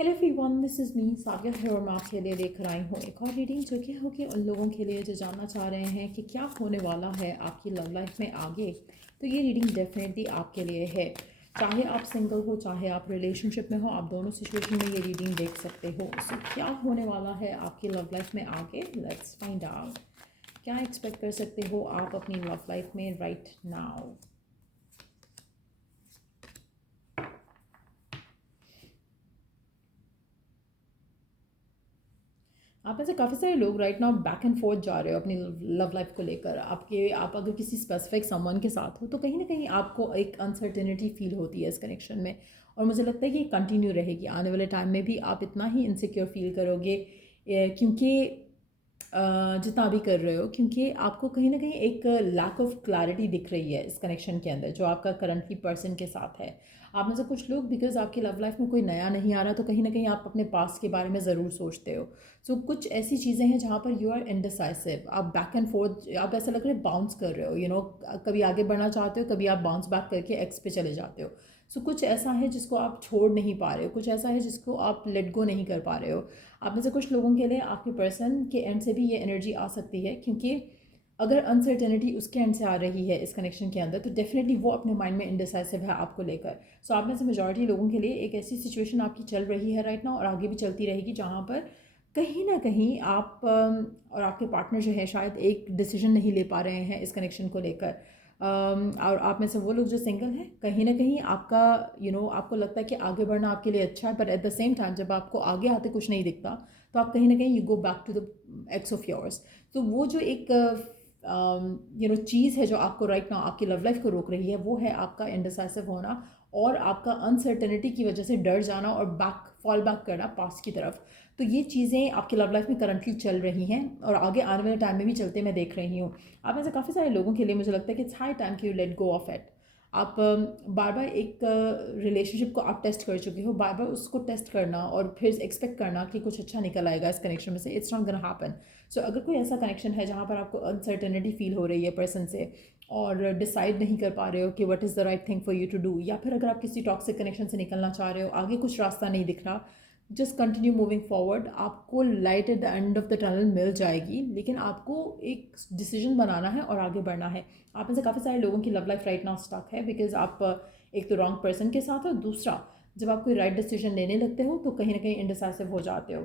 Hello everyone, this is me Sabia है और मैं आपके लिए लेकर आई हूँ एक और रीडिंग जो कि होगी उन लोगों के लिए जो जानना चाह रहे हैं कि क्या होने वाला है आपकी लव लाइफ में आगे। तो ये रीडिंग डेफिनेटली आपके लिए है। चाहे आप सिंगल हो, चाहे आप रिलेशनशिप में हो, आप दोनों सिचुएशन में ये रीडिंग देख सकते हो। सो क्या होने वाला है आपकी लव लाइफ में आगे, लेट्स फाइंड आउट। क्या एक्सपेक्ट कर सकते हो आप अपनी लव लाइफ में राइट नाउ। आप में से काफ़ी सारे लोग right now back and fourth जा रहे हो अपनी लव लाइफ को लेकर। आप अगर किसी स्पेसिफिक समवन के साथ हो तो कहीं ना कहीं आपको एक अनसर्टेनिटी फील होती है इस कनेक्शन में, और मुझे लगता है कि कंटिन्यू रहेगी आने वाले टाइम में भी। आप इतना ही इनसिक्योर फील करोगे क्योंकि जितना भी कर रहे हो, क्योंकि आपको कहीं ना कहीं एक लैक ऑफ क्लैरिटी दिख रही है इस कनेक्शन के अंदर जो आपका करंटली पर्सन के साथ है। आप में से कुछ लोग, बिकॉज आपकी लव लाइफ में कोई नया नहीं आ रहा, तो कहीं ना कहीं आप अपने पास्ट के बारे में ज़रूर सोचते हो। सो कुछ ऐसी चीज़ें हैं जहाँ पर यू आर इनडिसाइसिव, आप बैक एंड फोर्थ, आप ऐसा लग रहा है बाउंस कर रहे हो, कभी आगे बढ़ना चाहते हो, कभी आप बाउंस बैक करके एक्स पे चले जाते हो। सो कुछ ऐसा है जिसको आप छोड़ नहीं पा रहे हो, कुछ ऐसा है जिसको आप लेट गो नहीं कर पा रहे हो। आप में से कुछ लोगों के लिए आपके पर्सन के एंड से भी ये एनर्जी आ सकती है, क्योंकि अगर अनसर्टेनिटी उसके एंड से आ रही है इस कनेक्शन के अंदर तो डेफिनेटली वो अपने माइंड में इनडिसाइसिव है आपको लेकर। सो आप में से मेजॉरिटी लोगों के लिए एक ऐसी सिचुएशन आपकी चल रही है राइट नाउ और आगे भी चलती रहेगी जहाँ पर कहीं ना कहीं आप और आपके पार्टनर जो है शायद एक डिसीजन नहीं ले पा रहे हैं इस कनेक्शन को लेकर। और आप में से वो लोग जो सिंगल हैं, कहीं ना कहीं आपका आपको लगता है कि आगे बढ़ना आपके लिए अच्छा है, but at the same time जब आपको आगे आते कुछ नहीं दिखता तो आप कहीं ना कहीं you go back to the ex of yours. तो वो जो एक चीज़ है जो आपको राइट नाउ आपकी लव लाइफ को रोक रही है, वो है आपका इंडिसाइसिव होना और आपका अनसर्टेनिटी की वजह से डर जाना और फॉल बैक करना पास्ट की तरफ। तो ये चीज़ें आपकी लव लाइफ में करंटली चल रही हैं और आगे आने वाले टाइम में भी चलते मैं देख रही हूँ। आप में से काफ़ी सारे लोगों के लिए मुझे लगता है कि इट्स हाई टाइम कि you let go of it. आप बार बार एक रिलेशनशिप को आप टेस्ट कर चुके हो, बार बार उसको टेस्ट करना और फिर एक्सपेक्ट करना कि कुछ अच्छा निकल आएगा इस कनेक्शन में से, इट्स नॉट गोना हैपन। सो अगर कोई ऐसा कनेक्शन है जहाँ पर आपको अनसर्टेनिटी फील हो रही है पर्सन से और डिसाइड नहीं कर पा रहे हो कि what is the right thing for you to do, या फिर अगर आप किसी टॉक्सिक कनेक्शन से निकलना चाह रहे हो, आगे कुछ रास्ता नहीं दिख रहा, जस्ट कंटिन्यू मूविंग फॉरवर्ड, आपको light at the end of the tunnel मिल जाएगी, लेकिन आपको एक डिसीजन बनाना है और आगे बढ़ना है। आप में से काफ़ी सारे लोगों की love life right now stuck है बिकॉज आप एक तो रॉन्ग पर्सन के साथ हो, दूसरा जब आप कोई राइट डिसीजन लेने लगते हो तो कहीं ना कहीं इनडिसाइसिव हो जाते हो।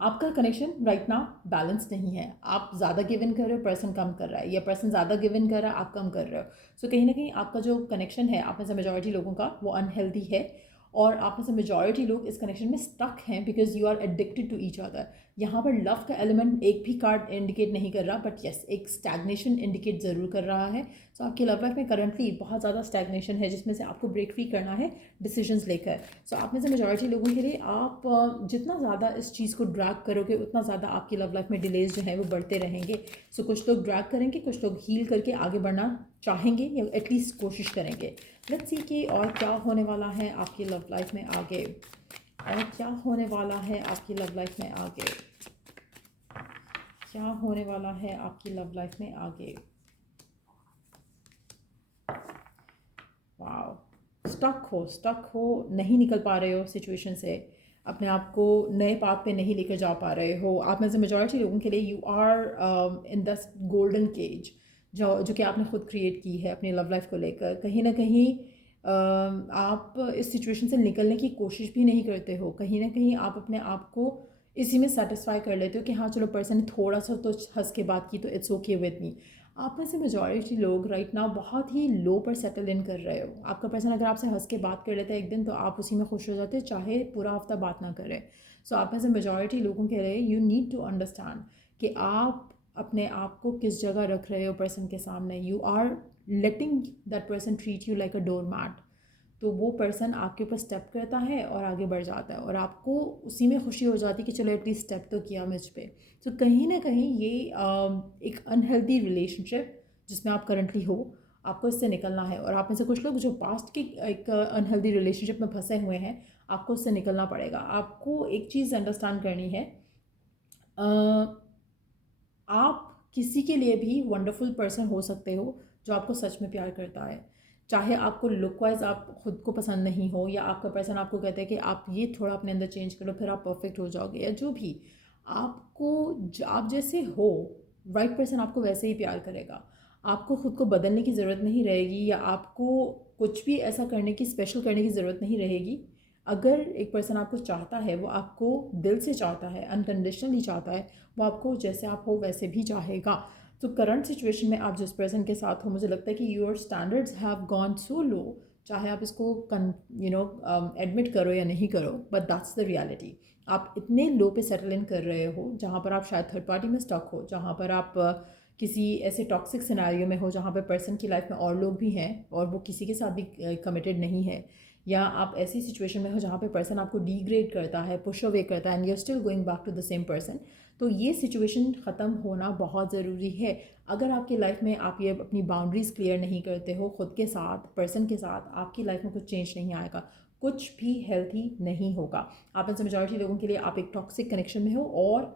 आपका कनेक्शन राइट नाउ बैलेंस नहीं है, आप ज़्यादा गिव इन कर रहे हो, पर्सन कम कर रहा है, या पर्सन ज़्यादा गिव इन कर रहा है, आप कम कर रहे हो। सो कहीं ना कहीं आपका जो कनेक्शन है आप में से मेजॉरिटी लोगों का वो अनहेल्दी है, और आप में से मेजॉरिटी लोग इस कनेक्शन में स्टक हैं because you are addicted to each other. यहाँ पर लव का एलिमेंट एक भी कार्ड इंडिकेट नहीं कर रहा, बट येस एक स्टैग्नेशन इंडिकेट ज़रूर कर रहा है। सो आपकी लव लाइफ में करंटली बहुत ज़्यादा स्टैग्नेशन है जिसमें से आपको ब्रेक फ्री करना है डिसीजंस लेकर। सो आप में से मेजॉरिटी लोगों के लिए आप जितना ज़्यादा इस चीज़ को ड्रैग करोगे उतना ज़्यादा आपकी लव लाइफ में डिलेज जो है वो बढ़ते रहेंगे। सो कुछ लोग ड्रैग करेंगे, कुछ लोग हील करके आगे बढ़ना चाहेंगे या एटलीस्ट कोशिश करेंगे। लेट्स सी कि और क्या होने वाला है आपकी लव लाइफ में आगे, और क्या होने वाला है आपकी लव लाइफ में आगे, क्या होने वाला है आपकी लव लाइफ में आगे। वाओ, स्टक हो, नहीं निकल पा रहे हो सिचुएशन से, अपने आप को नए पाथ पे नहीं लेकर जा पा रहे हो। आप में से मेजॉरिटी लोगों के लिए you are in the golden cage जो कि आपने खुद क्रिएट की है अपनी लव लाइफ को लेकर। कहीं ना कहीं आप इस सिचुएशन से निकलने की कोशिश भी नहीं करते हो, कहीं ना कहीं आप अपने आप को इसी में सेटिस्फाई कर लेते हो कि हाँ चलो पर्सन ने थोड़ा सा तो हंस के बात की तो इट्स ओके विद मी। आप में से मेजॉरिटी लोग राइट नाउ बहुत ही लो पर सेटल इन कर रहे हो। आपका पर्सन अगर आपसे हंस के बात कर लेता है एक दिन तो आप उसी में खुश हो जाते हो, चाहे पूरा हफ्ता बात ना करें। सो आप में से मेजॉरिटी लोगों के लिए यू नीड टू अंडरस्टैंड कि आप अपने आप को किस जगह रख रहे हो पर्सन के सामने। You are letting that person treat you like a doormat. तो वो पर्सन आपके ऊपर स्टेप करता है और आगे बढ़ जाता है और आपको उसी में खुशी हो जाती है कि चलो एटलीस्ट स्टेप तो किया मुझ पे। तो कहीं ना कहीं ये एक अनहेल्दी रिलेशनशिप जिसमें आप करंटली हो, आपको इससे निकलना है। और आप में से कुछ लोग जो पास्ट की एक अनहेल्दी रिलेशनशिप में फंसे हुए हैं, आपको उससे निकलना पड़ेगा। आपको एक चीज़ अंडरस्टैंड करनी है, आप किसी के लिए भी वंडरफुल पर्सन हो सकते हो जो आपको सच में प्यार करता है। चाहे आपको लुक वाइज आप खुद को पसंद नहीं हो, या आपका पर्सन आपको कहता है कि आप ये थोड़ा अपने अंदर चेंज करो फिर आप परफेक्ट हो जाओगे, या जो भी आपको आप जैसे हो, राइट पर्सन आपको वैसे ही प्यार करेगा। आपको खुद को बदलने की ज़रूरत नहीं रहेगी, या आपको कुछ भी ऐसा करने की, स्पेशल करने की ज़रूरत नहीं रहेगी। अगर एक पर्सन आपको चाहता है, वो आपको दिल से चाहता है, अनकंडीशनली चाहता है, वो आपको जैसे आप हो वैसे भी चाहेगा। तो करंट सिचुएशन में आप जिस पर्सन के साथ हो, मुझे लगता है कि your standards have gone so low, चाहे आप इसको एडमिट करो या नहीं करो, बट दैट्स द रियलिटी। आप इतने लो पे सेटल इन कर रहे हो जहाँ पर आप शायद थर्ड पार्टी में स्टक हो, जहाँ पर आप किसी ऐसे टॉक्सिक सिनेरियो में हो जहाँ पर पर्सन की लाइफ में और लोग भी हैं और वो किसी के साथ भी कमिटेड नहीं है, या आप ऐसी सिचुएशन में हो जहाँ पे पर्सन आपको डिग्रेड करता है, पुश अवे करता है, and you are still going back to the same person. तो ये सिचुएशन ख़त्म होना बहुत ज़रूरी है। अगर आपकी लाइफ में आप ये अपनी बाउंड्रीज़ क्लियर नहीं करते हो खुद के साथ, पर्सन के साथ, आपकी लाइफ में कुछ चेंज नहीं आएगा, कुछ भी हेल्थी नहीं होगा। आप में से मेजॉरिटी लोगों के लिए आप एक टॉक्सिक कनेक्शन में हो, और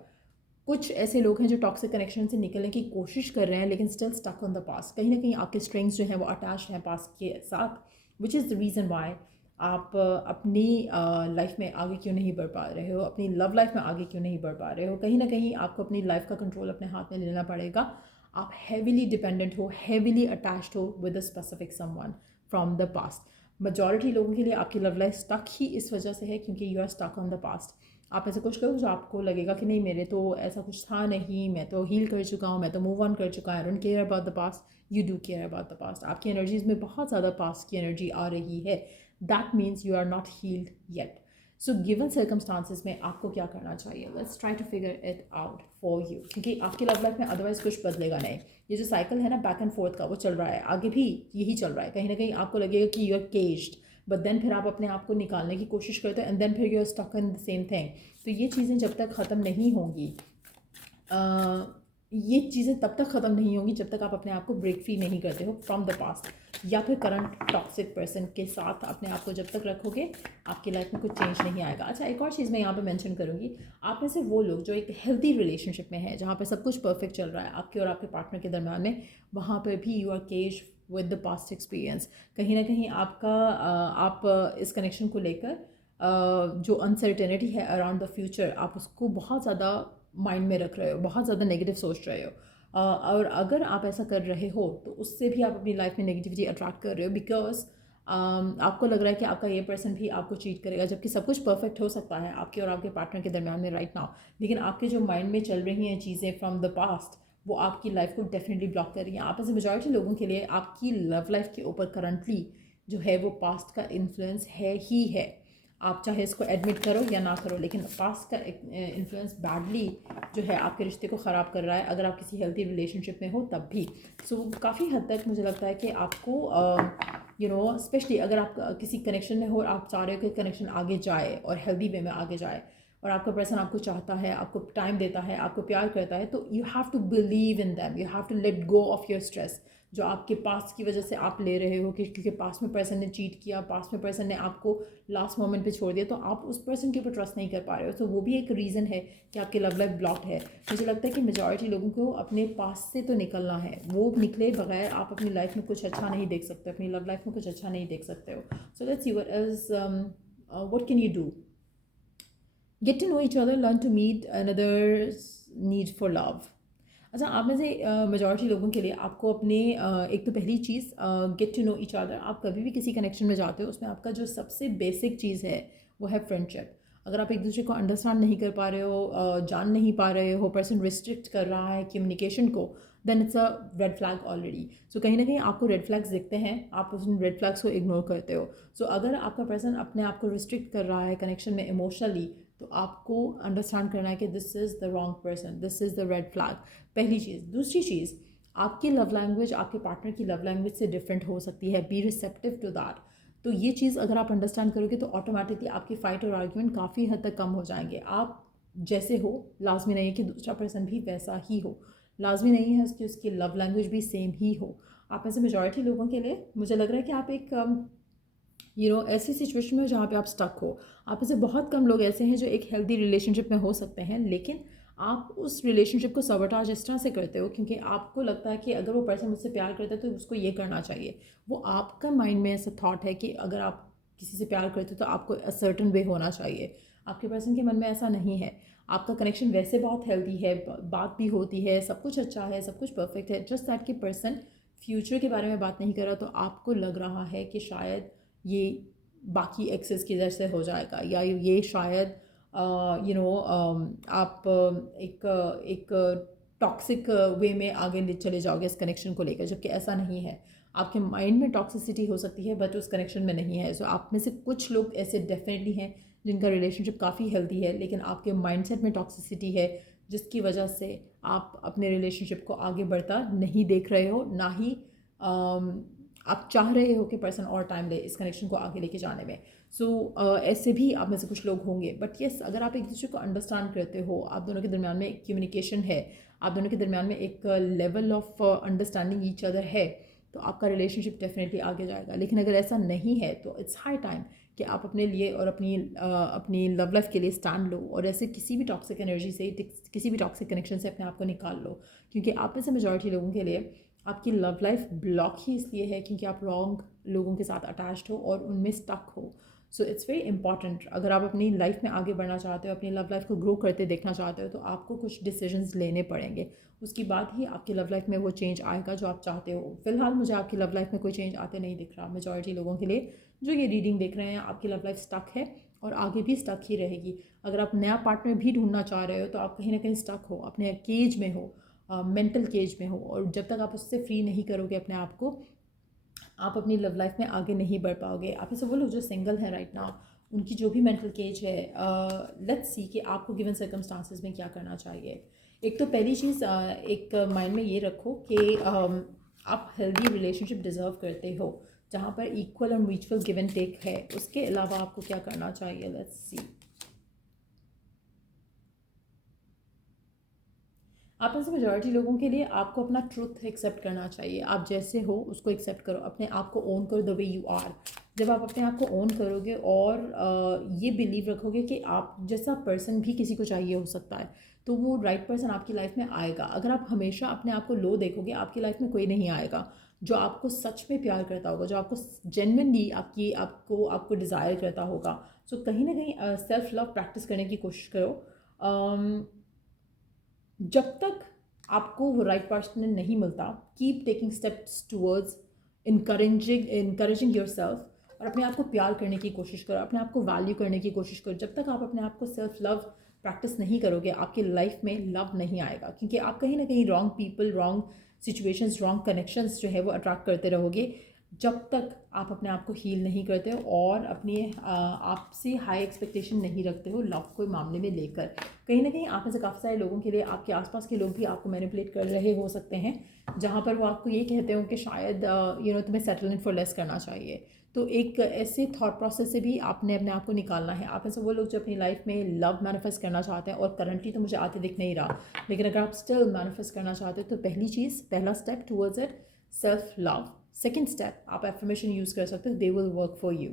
कुछ ऐसे लोग हैं जो टॉक्सिक कनेक्शन से निकलने की कोशिश कर रहे हैं लेकिन still stuck on the past. कहीं ना कहीं आपके स्ट्रिंग्स जो हैं वो अटैच हैं पास्ट के साथ, which is the reason why आप अपनी लाइफ में आगे क्यों नहीं बढ़ पा रहे हो, अपनी लव लाइफ में आगे क्यों नहीं बढ़ पा रहे हो। कहीं ना कहीं आपको अपनी लाइफ का कंट्रोल अपने हाथ में लेना पड़ेगा। आप हैविली डिपेंडेंट हो, हैविली अटैच्ड हो with a specific someone from the past. Majority लोगों के लिए आपकी लव लाइफ स्टक ही इस वजह से है क्योंकि you are stuck on the past. आप ऐसे कुछ लोग जो आपको लगेगा कि नहीं मेरे तो ऐसा कुछ था नहीं, मैं तो हील कर चुका हूँ, मैं तो मूव ऑन कर चुका हूँ, I don't care about the past. You do care about the past. आपकी एनर्जीज में बहुत ज़्यादा पास्ट की एनर्जी आ रही है, that means you are not healed yet. So given circumstances में आपको क्या करना चाहिए, let's try to figure it out for you, क्योंकि आपकी लव लाइफ में अदरवाइज कुछ बदलेगा नहीं। ये जो साइकिल है ना बैक एंड फोर्थ का, वो चल रहा है, आगे भी यही चल रहा है। कहीं ना कहीं आपको लगेगा कि you are caged, but then फिर आप अपने आप को निकालने की कोशिश करते हो, एंड देन फिर you are stuck in the same thing. तो ये चीज़ें जब तक ख़त्म नहीं होंगी, ये चीज़ें तब तक ख़त्म नहीं होंगी जब तक आप अपने आप को ब्रेक फ्री नहीं करते हो फ्रॉम द पास्ट, या फिर करंट टॉक्सिक पर्सन के साथ अपने आप को जब तक रखोगे आपकी लाइफ में कुछ चेंज नहीं आएगा। अच्छा, एक और चीज़ मैं यहाँ पे मेंशन करूँगी, आप में से वो लोग जो एक हेल्दी रिलेशनशिप में है, जहाँ पे सब कुछ परफेक्ट चल रहा है आपके और आपके पार्टनर के दरम्यान में, वहाँ पर भी you are cage with the past experience. कहीं ना कहीं आपका आप इस कनेक्शन को लेकर जो अनसर्टेनिटी है अराउंड द फ्यूचर, आप उसको बहुत ज़्यादा माइंड में रख रहे हो, बहुत ज़्यादा नेगेटिव सोच रहे हो। और अगर आप ऐसा कर रहे हो तो उससे भी आप अपनी लाइफ में नेगेटिविटी अट्रैक्ट कर रहे हो, बिकॉज आपको लग रहा है कि आपका ये पर्सन भी आपको चीट करेगा, जबकि सब कुछ परफेक्ट हो सकता है आपके और आपके पार्टनर के दरमियान में राइट नाउ, लेकिन आपके जो माइंड में चल रही हैं चीज़ें फ्रॉम द पास्ट, वो आपकी लाइफ को डेफिनेटली ब्लॉक कर रही हैं। आप ऐसे मेजॉरिटी लोगों के लिए आपकी लव लाइफ के ऊपर करंटली जो है वो पास्ट का इन्फ्लुएंस है ही है। आप चाहे इसको एडमिट करो या ना करो, लेकिन पास्ट का इन्फ्लुएंस बैडली जो है आपके रिश्ते को ख़राब कर रहा है, अगर आप किसी हेल्थी रिलेशनशिप में हो तब भी। सो काफ़ी हद तक मुझे लगता है कि आपको स्पेशली अगर आप किसी कनेक्शन में हो और आप चाह रहे हो कि कनेक्शन आगे जाए और हेल्दी वे में आगे जाए, और आपका पर्सन आपको चाहता है, आपको टाइम देता है, आपको प्यार करता है, तो you have to believe in them, you have to let go of your stress जो आपके पास्ट की वजह से आप ले रहे हो, कि क्योंकि पास्ट में पर्सन ने चीट किया, पास्ट में पर्सन ने आपको लास्ट मोमेंट पे छोड़ दिया, तो आप उस पर्सन के ऊपर ट्रस्ट नहीं कर पा रहे हो। तो वो भी एक रीज़न है कि आपकी लव लाइफ ब्लॉक है। मुझे लगता है कि मेजॉरिटी लोगों को अपने पास्ट से तो निकलना है, वो निकले बगैर आप अपनी लाइफ में कुछ अच्छा नहीं देख सकते, अपनी लव लाइफ में कुछ अच्छा नहीं देख सकते हो। So let's see what can you do. Get to know each other, learn to meet another's need for love. अच्छा, आप में से मेजॉरिटी लोगों के लिए आपको अपने एक तो पहली चीज़ get to know each other. आप कभी भी किसी कनेक्शन में जाते हो उसमें आपका जो सबसे बेसिक चीज़ है वो है फ्रेंडशिप। अगर आप एक दूसरे को अंडरस्टैंड नहीं कर पा रहे हो, जान नहीं पा रहे हो, पर्सन रिस्ट्रिक्ट कर रहा है कम्युनिकेशन को, then it's a red flag already. So कहीं ना कहीं आपको रेड फ्लैग्स दिखते हैं, आप उन रेड फ्लैग्स को इग्नोर करते हो। सो अगर आपका पर्सन अपने आप को रिस्ट्रिक्ट कर रहा है कनेक्शन में इमोशनली, तो आपको अंडरस्टैंड करना है कि this is the wrong person, this is the red flag, पहली चीज़। दूसरी चीज़, आपकी लव लैंग्वेज आपके पार्टनर की लव लैंग्वेज से डिफरेंट हो सकती है, बी रिसेप्टिव टू दैट। तो ये चीज़ अगर आप अंडरस्टैंड करोगे तो ऑटोमेटिकली आपकी फ़ाइट और आर्ग्यूमेंट काफ़ी हद तक कम हो जाएंगे। आप जैसे हो लाजमी नहीं है कि दूसरा पर्सन भी वैसा ही हो, लाजमी नहीं है कि उसकी लव लैंग्वेज भी सेम ही हो। आप ऐसे मेजॉरिटी लोगों के लिए मुझे लग रहा है कि आप एक ऐसी सिचुएशन में हो जहाँ पे आप स्टक हो। आप ऐसे बहुत कम लोग ऐसे हैं जो एक हेल्दी रिलेशनशिप में हो सकते हैं, लेकिन आप उस रिलेशनशिप को सबोटाज इस तरह से करते हो क्योंकि आपको लगता है कि अगर वो पर्सन मुझसे प्यार करता है तो उसको ये करना चाहिए। वो आपका माइंड में ऐसा थॉट है कि अगर आप किसी से प्यार करते हो तो आपको अ सर्टेन वे होना चाहिए। आपके पर्सन के मन में ऐसा नहीं है। आपका कनेक्शन वैसे बहुत हेल्दी है, बात भी होती है, सब कुछ अच्छा है, सब कुछ परफेक्ट है, जस्ट दैट कि पर्सन फ्यूचर के बारे में बात नहीं कर रहा, तो आपको लग रहा है कि शायद ये बाकी एक्सेस की वजह से हो जाएगा, या ये शायद आप एक टॉक्सिक वे में आगे चले जाओगे इस कनेक्शन को लेकर, जबकि ऐसा नहीं है। आपके माइंड में टॉक्सिसिटी हो सकती है बट उस कनेक्शन में नहीं है। सो आप में से कुछ लोग ऐसे डेफिनेटली हैं जिनका रिलेशनशिप काफ़ी हेल्दी है, लेकिन आपके माइंडसेट में टॉक्सिसिटी है जिसकी वजह से आप अपने रिलेशनशिप को आगे बढ़ता नहीं देख रहे हो, ना ही आप चाह रहे हो कि पर्सन और टाइम ले इस कनेक्शन को आगे लेके जाने में। सो ऐसे भी आप में से कुछ लोग होंगे, बट येस, अगर आप एक दूसरे को अंडरस्टैंड करते हो, आप दोनों के दरमियान में कम्युनिकेशन है, आप दोनों के दरमियान में एक level of understanding each other है, तो आपका रिलेशनशिप डेफिनेटली आगे जाएगा। लेकिन अगर ऐसा नहीं है तो इट्स हाई टाइम कि आप अपने लिए और अपनी लव लाइफ के लिए स्टैंड लो, और ऐसे किसी भी टॉक्सिक एनर्जी से, किसी भी टॉक्सिक कनेक्शन से अपने आप को निकाल लो। क्योंकि आप में से मेजॉरिटी लोगों के लिए आपकी लव लाइफ ब्लॉक ही इसलिए है क्योंकि आप रॉन्ग लोगों के साथ अटैच्ड हो और उनमें स्टक हो। सो इट्स वेरी इंपॉर्टेंट, अगर आप अपनी लाइफ में आगे बढ़ना चाहते हो, अपनी लव लाइफ को ग्रो करते देखना चाहते हो, तो आपको कुछ डिसीजंस लेने पड़ेंगे। उसके बाद ही आपकी लव लाइफ में वो चेंज आएगा जो आप चाहते हो। फिलहाल मुझे आपकी लव लाइफ में कोई चेंज आते नहीं दिख रहा। मेजॉरिटी लोगों के लिए जो ये रीडिंग देख रहे हैं, आपकी लव लाइफ स्टक है और आगे भी स्टक ही रहेगी। अगर आप नया पार्टनर भी ढूंढना चाह रहे हो तो आप कहीं ना कहीं स्टक हो, अपने केज में हो, मेंटल केज में हो, और जब तक आप उससे फ्री नहीं करोगे अपने आप को, आप अपनी लव लाइफ में आगे नहीं बढ़ पाओगे। आप ऐसे वो लोग जो सिंगल हैं राइट नाउ, उनकी जो भी मेंटल केज है, लेट्स सी कि आपको गिवन सर्कमस्टांसेस में क्या करना चाहिए। एक तो पहली चीज़, एक माइंड में ये रखो कि आप हेल्दी रिलेशनशिप डिज़र्व करते हो जहाँ पर इक्वल और म्यूचुअल गिव एंड टेक है। उसके अलावा आपको क्या करना चाहिए, लेट्स सी। आप में से मेजॉरिटी लोगों के लिए आपको अपना ट्रुथ एक्सेप्ट करना चाहिए। आप जैसे हो उसको एक्सेप्ट करो, अपने आप को ओन करो द वे यू आर। जब आप अपने आप को ओन करोगे और ये बिलीव रखोगे कि आप जैसा पर्सन भी किसी को चाहिए हो सकता है, तो वो राइट पर्सन आपकी लाइफ में आएगा। अगर आप हमेशा अपने आप को लो देखोगे, आपकी लाइफ में कोई नहीं आएगा जो आपको सच में प्यार करता होगा, जो आपको जेन्युइनली आपको आपको डिज़ायर करता होगा। सो कहीं ना कहीं सेल्फ लव प्रैक्टिस करने की कोशिश करो। जब तक आपको वो राइट पार्टनर नहीं मिलता, keep taking steps towards encouraging your self, और अपने आप को प्यार करने की कोशिश करो, अपने आप को वैल्यू करने की कोशिश करो। जब तक आप अपने आप को सेल्फ लव प्रैक्टिस नहीं करोगे, आपकी लाइफ में लव नहीं आएगा, क्योंकि आप कहीं ना कहीं wrong people, wrong situations, wrong connections जो है वो अट्रैक्ट करते रहोगे जब तक आप अपने आप को हील नहीं करते हो और अपनी आपसे हाई एक्सपेक्टेशन नहीं रखते हो लव को मामले में लेकर। कहीं ना कहीं आप में से काफ़ी सारे लोगों के लिए आपके आसपास के लोग भी आपको मैनिपुलेट कर रहे हो सकते हैं, जहाँ पर वो आपको ये कहते हो कि शायद तुम्हें सेटल इन फॉर लेस करना चाहिए। तो एक ऐसे थॉट प्रोसेस से भी आपने अपने आप को निकालना है। आप ऐसे वो लोग जो अपनी लाइफ में लव मैनिफेस्ट करना चाहते हैं, और करंटली तो मुझे आते दिख नहीं रहा, लेकिन अगर आप स्टिल मैनिफेस्ट करना चाहते हो तो पहली चीज़, पहला step towards it, self love. Second step, आप एफर्मेशन यूज़ कर सकते हो, they will work for you.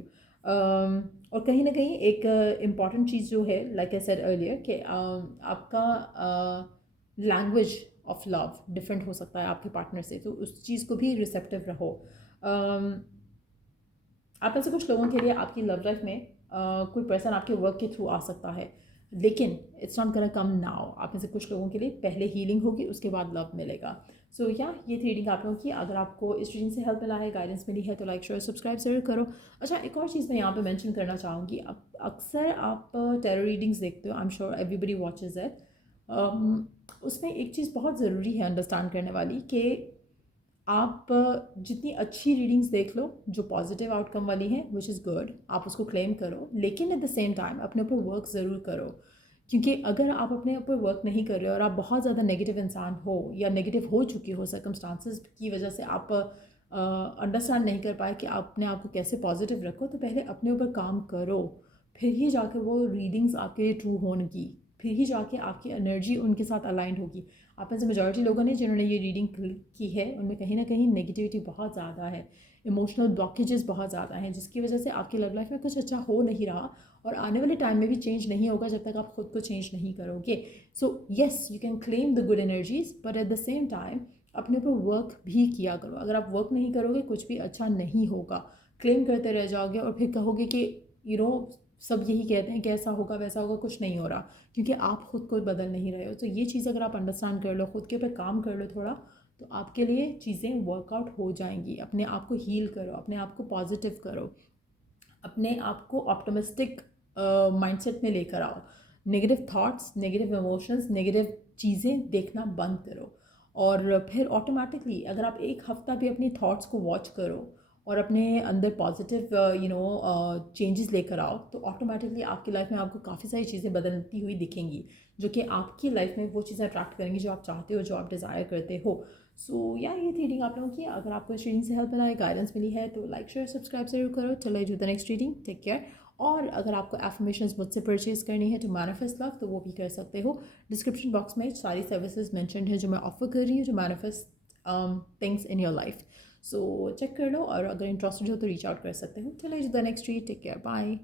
और कहीं ना कहीं एक इम्पॉर्टेंट चीज़ जो है, लाइक आई सेड अर्लियर, कि आपका लैंग्वेज ऑफ लव डिफरेंट हो सकता है आपके पार्टनर से, तो उस चीज़ को भी रिसेप्टिव रहो। आप में से कुछ लोगों के लिए आपकी लव लाइफ में कोई पर्सन आपके वर्क के थ्रू आ सकता है, लेकिन it's not gonna come now. आप में से कुछ लोगों के लिए पहले हीलिंग होगी, उसके बाद लव मिलेगा। सो ये थी रीडिंग आप लोगों की। अगर आपको इस रीडिंग से हेल्प मिला है, गाइडेंस मिली है, तो लाइक शेयर सब्सक्राइब ज़रूर करो। अच्छा, एक और चीज़ मैं यहाँ पे मेंशन करना चाहूँगी। अक्सर आप टेरर रीडिंग्स देखते हो, I am sure everybody watches it. उसमें एक चीज़ बहुत ज़रूरी है अंडरस्टैंड करने वाली, कि आप जितनी अच्छी रीडिंग्स देख लो जो पॉजिटिव आउटकम वाली हैं, विच इज़ गुड, आप उसको क्लेम करो, लेकिन एट द सेम टाइम अपने ऊपर वर्क ज़रूर करो। क्योंकि अगर आप अपने ऊपर वर्क नहीं कर रहे हो और आप बहुत ज़्यादा नेगेटिव इंसान हो या नेगेटिव हो चुकी हो सर्कमस्टांसेस की वजह से, आप अंडरस्टैंड नहीं कर पाए कि आप अपने आप को कैसे पॉजिटिव रखो, तो पहले अपने ऊपर काम करो, फिर ही जाकर वो रीडिंग्स आपके लिए ट्रू होंगी। फिर ही जाके आपकी एनर्जी उनके साथ अलाइंड होगी। आप में से मेजॉरिटी लोगों ने जिन्होंने ये रीडिंग की है उनमें कहीं ना कहीं नेगेटिविटी बहुत ज़्यादा है, इमोशनल ब्लॉकेजेस बहुत ज़्यादा हैं, जिसकी वजह से आपकी लव लाइफ में कुछ अच्छा हो नहीं रहा और आने वाले टाइम में भी चेंज नहीं होगा जब तक आप खुद को चेंज नहीं करोगे। So yes, you can claim the good energies, but at the same time अपने ऊपर वर्क भी किया करो। अगर आप वर्क नहीं करोगे कुछ भी अच्छा नहीं होगा। क्लेम करते रह जाओगे और फिर कहोगे कि यू नो सब यही कहते हैं कि ऐसा होगा वैसा होगा, कुछ नहीं हो रहा, क्योंकि आप खुद को बदल नहीं रहे हो। तो ये चीज़ अगर आप अंडरस्टैंड कर लो, खुद के ऊपर काम कर लो थोड़ा, तो आपके लिए चीज़ें वर्कआउट हो जाएंगी। अपने आप को हील करो, अपने आप को पॉजिटिव करो, अपने आप को ऑप्टिमिस्टिक माइंडसेट में लेकर आओ। Negative thoughts, negative emotions, negative चीज़ें देखना बंद करो। और फिर ऑटोमेटिकली अगर आप एक हफ्ता भी अपनी थॉट्स को वॉच करो और अपने अंदर पॉजिटिव चेंजेस लेकर आओ, तो ऑटोमेटिकली आपकी लाइफ में आपको काफ़ी सारी चीज़ें बदलती हुई दिखेंगी, जो कि आपकी लाइफ में वो चीज़ें अट्रैक्ट करेंगी जो आप चाहते हो, जो आप डिज़ायर करते हो। सो या ये थी रीडिंग आप लोगों की। अगर आपको इस रीडिंग से हेल्प मिला है, गाइडेंस मिली है, तो लाइक शेयर सब्सक्राइब जरूर करो। चलो जो the next reading, take care. और अगर आपको एफर्मेशंस मुझसे परचेज करनी है टू मैनिफेस्ट लव, तो वो भी कर सकते हो। डिस्क्रिप्शन बॉक्स में सारी सर्विसेज मेंशन्ड है जो मैं ऑफर कर रही हूँ to manifest things in your life. So check कर लो और अगर इंटरेस्टेड हो तो रीच आउट कर सकते हो। चलो जो the next read, take care, bye.